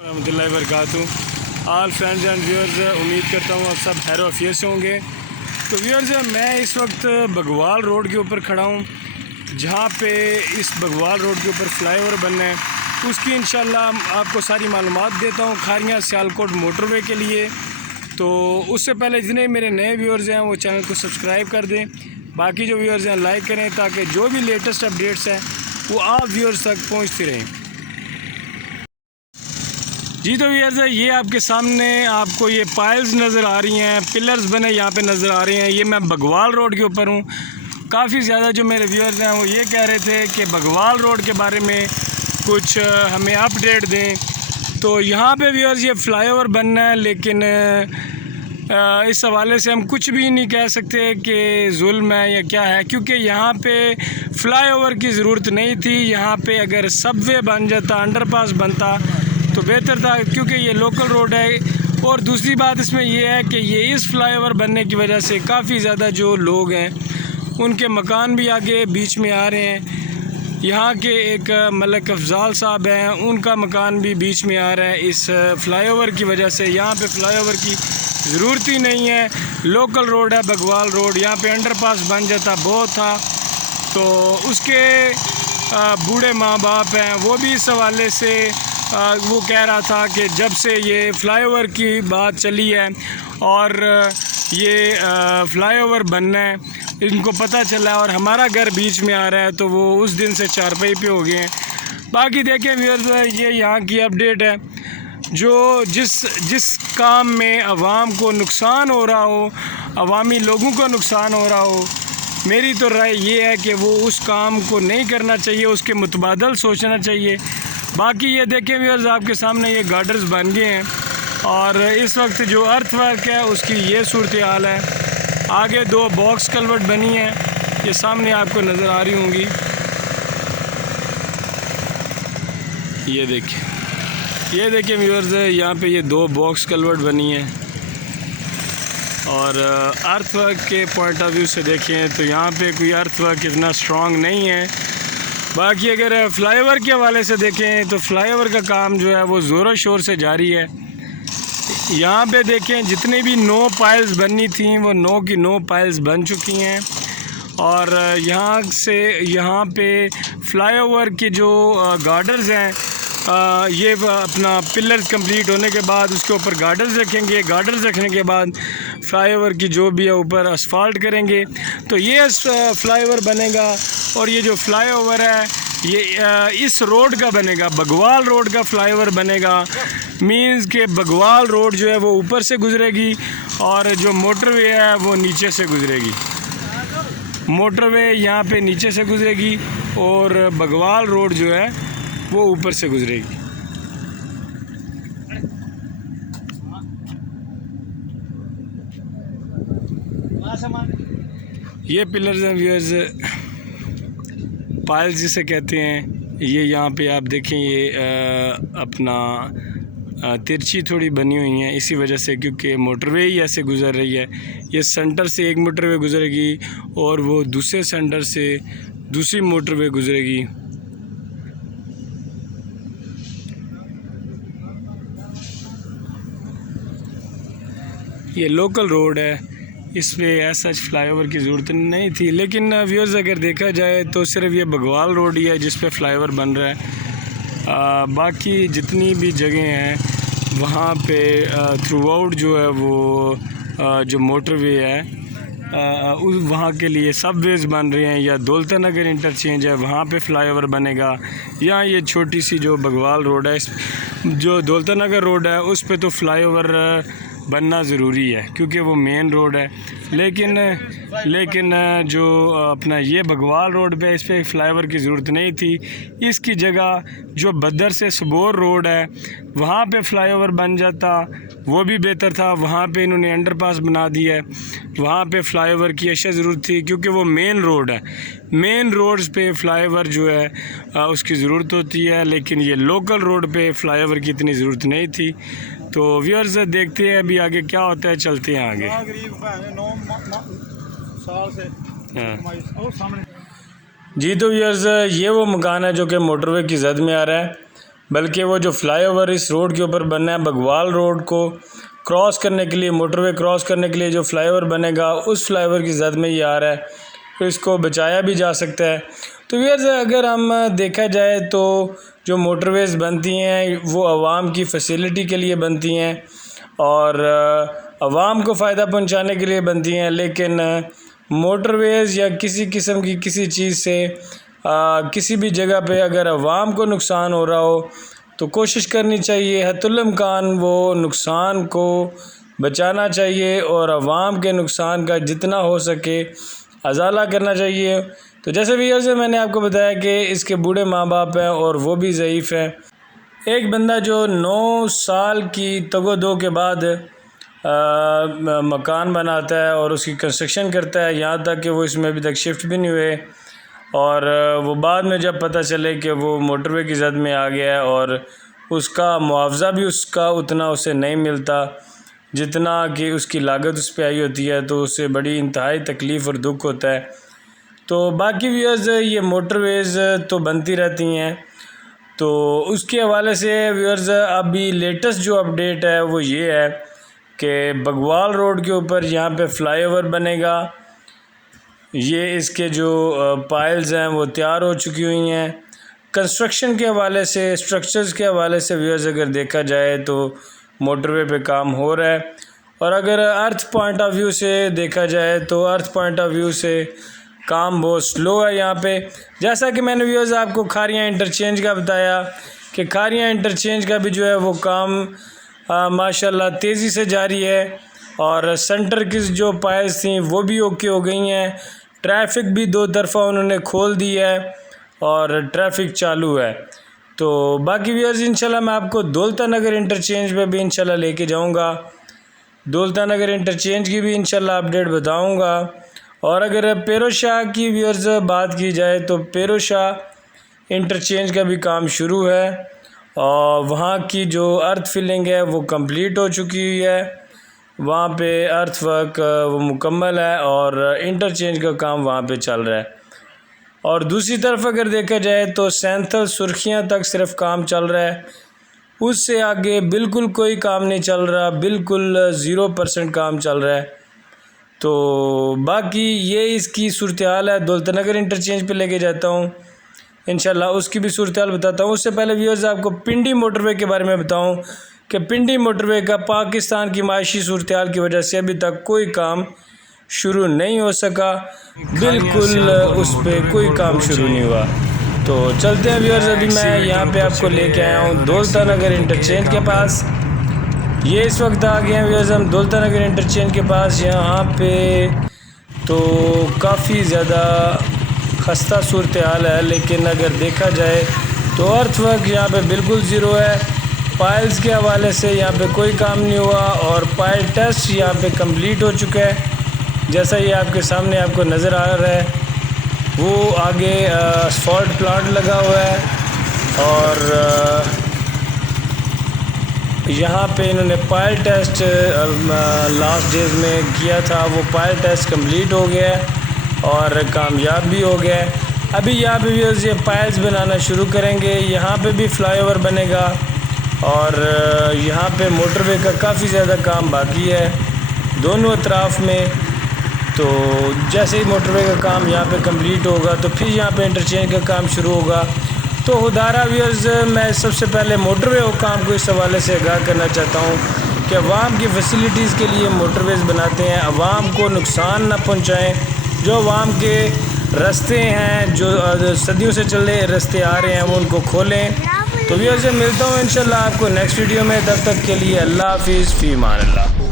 रहमतुल्लाहि व बरकातुहू। All friends and viewers, उम्मीद करता हूँ आप सब खैर आफियत से होंगे। तो व्यूअर्स, मैं इस वक्त बगवाल रोड के ऊपर खड़ा हूँ, जहाँ पे इस बगवाल रोड के ऊपर फ्लाईओवर बनना है। उसकी इंशाल्लाह आपको सारी मालूमात देता हूँ खारियाँ सियालकोट मोटरवे के लिए। तो उससे पहले जितने मेरे नए व्यूअर्स हैं वो चैनल को सब्सक्राइब कर दें, बाकी जो व्यूअर्स हैं लाइक करें, ताकि जो भी लेटेस्ट अपडेट्स हैं वो आप व्यूअर्स तक पहुँचती रहें। जी तो व्यूअर्स, ये आपके सामने आपको ये पाइल्स नज़र आ रही हैं, पिलर्स बने यहाँ पे नज़र आ रहे हैं। ये मैं बगवाल रोड के ऊपर हूँ। काफ़ी ज़्यादा जो मेरे व्यूअर्स हैं वो ये कह रहे थे कि बगवाल रोड के बारे में कुछ हमें अपडेट दें। तो यहाँ पे व्यूअर्स ये फ्लाईओवर बनना है, लेकिन इस हवाले से हम कुछ भी नहीं कह सकते कि जुल्म है या क्या है, क्योंकि यहाँ पे फ्लाईओवर की ज़रूरत नहीं थी। यहाँ पे अगर सबवे बन जाता, अंडरपास बनता तो बेहतर था, क्योंकि ये लोकल रोड है। और दूसरी बात इसमें यह है कि ये इस फ्लाईओवर बनने की वजह से काफ़ी ज़्यादा जो लोग हैं उनके मकान भी आगे बीच में आ रहे हैं। यहाँ के एक मलिक अफजाल साहब हैं, उनका मकान भी बीच में आ रहा है इस फ्लाईओवर की वजह से। यहाँ पे फ्लाईओवर की ज़रूरत ही नहीं है, लोकल रोड है बगवाल रोड। यहाँ पे अंडरपास बन जाता बहुत था। तो उसके बूढ़े माँ बाप हैं, वो भी इस हवाले से वो कह रहा था कि जब से ये फ्लाईओवर की बात चली है और ये फ्लाईओवर बनना है, इनको पता चला है और हमारा घर बीच में आ रहा है, तो वो उस दिन से चारपाई पे हो गए हैं। बाकी देखें व्यूअर्स, ये यहाँ की अपडेट है। जो जिस काम में आवाम को नुकसान हो रहा हो, अवामी लोगों को नुकसान हो रहा हो, मेरी तो राय ये है कि वो उस काम को नहीं करना चाहिए, उसके मुतबादल सोचना चाहिए। बाकी ये देखें व्यूअर्स, आपके सामने ये गार्डर्स बन गए हैं और इस वक्त जो अर्थ वर्क है उसकी ये सूरत हाल है। आगे दो बॉक्स कलवर्ट बनी है, ये सामने आपको नज़र आ रही होंगी। ये देखिए व्यूअर्स, यहाँ पे ये दो बॉक्स कलवर्ट बनी है। और अर्थ वर्क के पॉइंट ऑफ व्यू से देखें तो यहाँ पे कोई अर्थ वर्क इतना स्ट्रॉन्ग नहीं है। बाकी अगर फ्लाईओवर के हवाले से देखें तो फ्लाईओवर का काम जो है वो ज़ोरों शोर से जारी है। यहाँ पे देखें जितनी भी 9 पाइल्स बननी थी वो 9 की 9 पाइल्स बन चुकी हैं। और यहाँ से यहाँ पे फ्लाईओवर के जो गार्डर्स हैं, ये अपना पिलर्स कंप्लीट होने के बाद उसके ऊपर गार्डर्स रखेंगे। गार्डर्स रखने के बाद फ्लाईओवर की जो भी है ऊपर असफाल्ट करेंगे, तो ये फ्लाईओवर बनेगा। और ये जो फ्लाईओवर है ये इस रोड का बनेगा, बगवाल रोड का फ्लाईओवर बनेगा। मींस के बगवाल रोड जो है वो ऊपर से गुजरेगी और जो मोटरवे है वो नीचे से गुजरेगी। मोटरवे यहाँ पे नीचे से गुजरेगी और बगवाल रोड जो है वो ऊपर से गुजरेगी। ये पिलर्स हैं व्यूअर्स, पाइल्स जिसे कहते हैं। ये यहाँ पे आप देखें, ये अपना तिरछी थोड़ी बनी हुई हैं इसी वजह से, क्योंकि मोटरवे ही ऐसे गुज़र रही है। ये सेंटर से एक मोटरवे गुजरेगी और वो दूसरे सेंटर से दूसरी मोटरवे गुजरेगी। ये लोकल रोड है, इस पर ऐसा फ्लाईओवर की ज़रूरत नहीं थी। लेकिन व्यूअर्स, अगर देखा जाए तो सिर्फ ये बगवाल रोड ही है जिस पे फ्लाईओवर बन रहा है। बाकी जितनी भी जगह हैं वहाँ पे थ्रू आउट जो है वो जो मोटरवे है उस वहाँ के लिए सबवेज बन रहे हैं। या दौलता नगर इंटरचेंज है, वहाँ पे फ्लाईओवर बनेगा। या ये छोटी सी जो बगवाल रोड है, जो दौलता नगर रोड है, उस पे तो फ्लाईओवर बनना ज़रूरी है क्योंकि वो मेन रोड है। लेकिन जो अपना ये बगवाल रोड पे, इस पर फ्लाईओवर की ज़रूरत नहीं थी। इसकी जगह जो बदर से सबोर रोड है वहाँ पे फ्लाईओवर बन जाता, वो भी बेहतर था। वहाँ पे इन्होंने अंडरपास बना दिया है, वहाँ पे फ्लाईओवर की अशद ज़रूरत थी क्योंकि वो मेन रोड है। मेन रोड्स पे फ्लाईओवर जो है उसकी ज़रूरत होती है, लेकिन ये लोकल रोड पे फ्लाईओवर की इतनी ज़रूरत नहीं थी। तो व्यूअर्स, देखते हैं अभी आगे क्या होता है, चलते हैं आगे। जी तो व्यूअर्स, ये वो मकान है जो कि मोटरवे की जद में आ रहा है। बल्कि वो जो फ्लाईओवर इस रोड के ऊपर बनना है, बगवाल रोड को क्रॉस करने के लिए, मोटरवे क्रॉस करने के लिए जो फ्लाईओवर बनेगा, उस फ्लाईओवर की जद में ये आ रहा है, तो इसको बचाया भी जा सकता है। तो व्यूअर्स, अगर हम देखा जाए तो जो मोटरवेज़ बनती हैं वो आवाम की फैसिलिटी के लिए बनती हैं और आवाम को फ़ायदा पहुंचाने के लिए बनती हैं, लेकिन मोटरवेज़ या किसी किस्म की किसी चीज़ से किसी भी जगह पे अगर आवाम को नुकसान हो रहा हो तो कोशिश करनी चाहिए हद्दुल इम्कान वो नुकसान को बचाना चाहिए और आवाम के नुकसान का जितना हो सके अजाला करना चाहिए। तो जैसे भी से मैंने आपको बताया कि इसके बूढ़े माँ बाप हैं और वो भी ज़ईफ़ हैं। एक बंदा जो 9 साल की तगो-दो के बाद मकान बनाता है और उसकी कंस्ट्रक्शन करता है, यहाँ तक कि वो इसमें अभी तक शिफ्ट भी नहीं हुए, और वो बाद में जब पता चले कि वो मोटरवे की जद में आ गया है और उसका मुआवजा भी उसका उतना उसे नहीं मिलता जितना कि उसकी लागत उस पर आई होती है, तो उससे बड़ी इंतहाई तकलीफ़ और दुख होता है। तो बाकी व्यूअर्स, ये मोटरवेज़ तो बनती रहती हैं, तो उसके हवाले से व्यूअर्स अभी लेटेस्ट जो अपडेट है वो ये है कि बगवाल रोड के ऊपर यहाँ पे फ्लाईओवर बनेगा। ये इसके जो पाइल्स हैं वो तैयार हो चुकी हुई हैं। कंस्ट्रक्शन के हवाले से, स्ट्रक्चर्स के हवाले से व्यूअर्स अगर देखा जाए तो मोटरवे पे काम हो रहा है, और अगर अर्थ पॉइंट ऑफ व्यू से देखा जाए तो अर्थ पॉइंट ऑफ व्यू से काम बहुत स्लो है यहाँ पे। जैसा कि मैंने व्यूअर्स आपको खारियाँ इंटरचेंज का बताया कि खारियाँ इंटरचेंज का भी जो है वो काम माशाल्लाह तेज़ी से जारी है, और सेंटर की जो पाइल्स थी वो भी ओके हो गई हैं। ट्रैफिक भी 2 तरफ़ा उन्होंने खोल दी है और ट्रैफिक चालू है। तो बाकी व्यूअर्स इंशाल्लाह मैं आपको दौलता नगर इंटरचेंज पे भी इंशाल्लाह लेके जाऊंगा, दौलता नगर इंटरचेंज की भी इंशाल्लाह अपडेट बताऊंगा। और अगर पेरोशाह की व्यूअर्स बात की जाए तो पेरोशाह इंटरचेंज का भी काम शुरू है, और वहाँ की जो अर्थ फिलिंग है वो कंप्लीट हो चुकी हुई है, वहाँ पे अर्थ वर्क वो मुकम्मल है और इंटरचेंज का काम वहाँ पे चल रहा है। और दूसरी तरफ अगर देखा जाए तो सैंथल सुर्खियाँ तक सिर्फ काम चल रहा है, उससे आगे बिल्कुल कोई काम नहीं चल रहा, बिल्कुल 0% काम चल रहा है। तो बाकी ये इसकी सूरत हाल है। दौलता नगर इंटरचेंज पे लेके जाता हूँ, इंशाल्लाह उसकी भी सूरत हाल बताता हूँ। उससे पहले व्यूअर्स आपको पिंडी मोटरवे के बारे में बताऊँ कि पिंडी मोटरवे का पाकिस्तान की माशी सूरत हाल की वजह से अभी तक कोई काम शुरू नहीं हो सका, बिल्कुल उस पर कोई काम शुरू नहीं हुआ। तो चलते हैं व्यूअर्स, अभी मैं यहाँ पे आपको लेके आया हूँ दौलता नगर इंटरचेंज के पास। ये इस वक्त आ गए हैं व्यूअर्स हम दौलता नगर इंटरचेंज के पास। यहाँ पे तो काफ़ी ज़्यादा खस्ता सूरत हाल है, लेकिन अगर देखा जाए तो अर्थ वर्क यहाँ पे बिल्कुल ज़ीरो है। पाइल्स के हवाले से यहाँ पे कोई काम नहीं हुआ, और पाइल टेस्ट यहाँ पे कंप्लीट हो चुका है, जैसा ये आपके सामने आपको नज़र आ रहा है। वो आगे असफॉल्ट प्लांट लगा हुआ है, और यहाँ पे इन्होंने पाइल टेस्ट लास्ट डेज में किया था, वो पाइल टेस्ट कंप्लीट हो गया है और कामयाब भी हो गया है। अभी यहाँ पे भी ये पाइल्स बनाना शुरू करेंगे। यहाँ पे भी फ्लाईओवर बनेगा, और यहाँ पे मोटरवे का काफ़ी ज़्यादा काम बाकी है दोनों अतराफ़ में। तो जैसे ही मोटरवे का काम यहाँ पे कंप्लीट होगा तो फिर यहाँ पे इंटरचेंज का काम शुरू होगा। तो खुदारा व्यूअर्स, मैं सबसे पहले मोटरवे और काम को इस हवाले से आगाह करना चाहता हूँ कि अवाम की फैसिलिटीज़ के लिए मोटरवेज़ बनाते हैं, अवाम को नुकसान न पहुँचाएँ। जो अवाम के रास्ते हैं, जो सदियों से चले रास्ते आ रहे हैं, वो उनको खोलें। तो व्यूअर्स, मिलता हूँ इंशाल्लाह आपको नेक्स्ट वीडियो में। तब तक के लिए अल्लाह हाफिज़, फ़ी अमान अल्लाह।